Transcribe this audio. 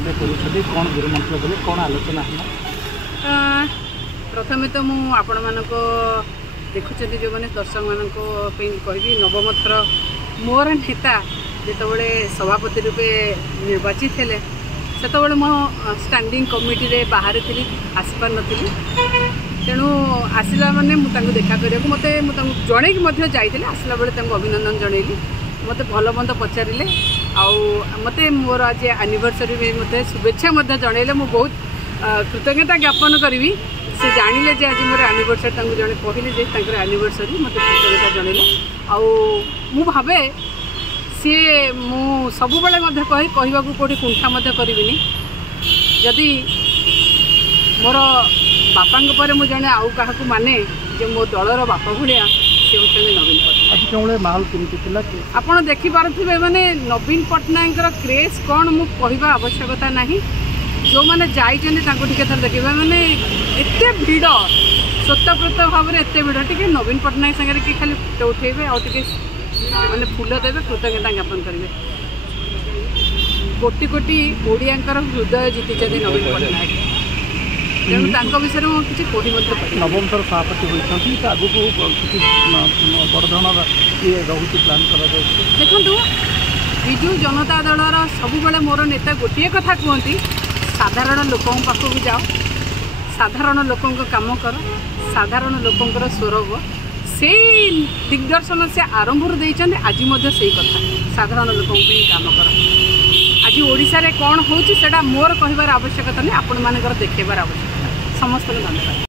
कौन गुरुमंत्र बोले कौन आलोचना है? प्रथमे तो मुझे देखुं जो मैंने दर्शक मान कहि नवमथर मोर नेता जिते सभापति रूपे निर्वाचित थे से मो स्टैंडिंग कमिटी रे बाहर थी आसपार नी तेणु आसला मैंने मुझे देखा करने मत मुझे जाइए आसला बेले अभिनंदन जनइली मत भल मंद पचारे मत मोर आज एनिवर्सरी भी मत शुभेच्छा जनइले मु बहुत कृतज्ञता ज्ञापन करी से जानिले जे आज मोर एनिवर्सरी जड़े कहले जे एनिवर्सरी मत कृतज्ञता जनइले मु भावे सी मु सब बेले कहवा कौटी कुंठा करी जदि मोर बापा पर मुझे जड़े आउ क्या माने जे मो दलर बापा भाया सी हूँ नवीन पट्टनायक। माहौल केमती आप देखिपे मैंने नवीन पट्टनायक क्रेज कौन मु कहवा आवश्यकता ना जो मैंने जाइए देखिए मैंने एत भिड़ स्वतःप्रत भाव में एत भिड़ टी नवीन पट्टनायक सागर कि खाली फोटो उठेबे आगे मैंने फूल देवे कृतज्ञता ज्ञापन करेंगे। कोटि कोटि ओडियांकर हृदय जीति नवीन पट्टनायक तेणु विषय में किसी कही नवम थर सभापति होती आगु बड़ धरण ये रोचे प्लां कर देखु विजु जनता दलर सबुबले मोर नेता गोटे कथा कहती साधारण लोकों पाखक जाओ साधारण लोकों काम कर साधारण लोकों स्वर हुआ से दिग्दर्शन से आरंभ देते आज से कथा साधारण लोकों काम कर आज ओडिशा रे कौन होची सेटा मोर कहबार आवश्यकता नहीं आपण मानकर देखेबार आवश्यकता समस्त धन्यवाद।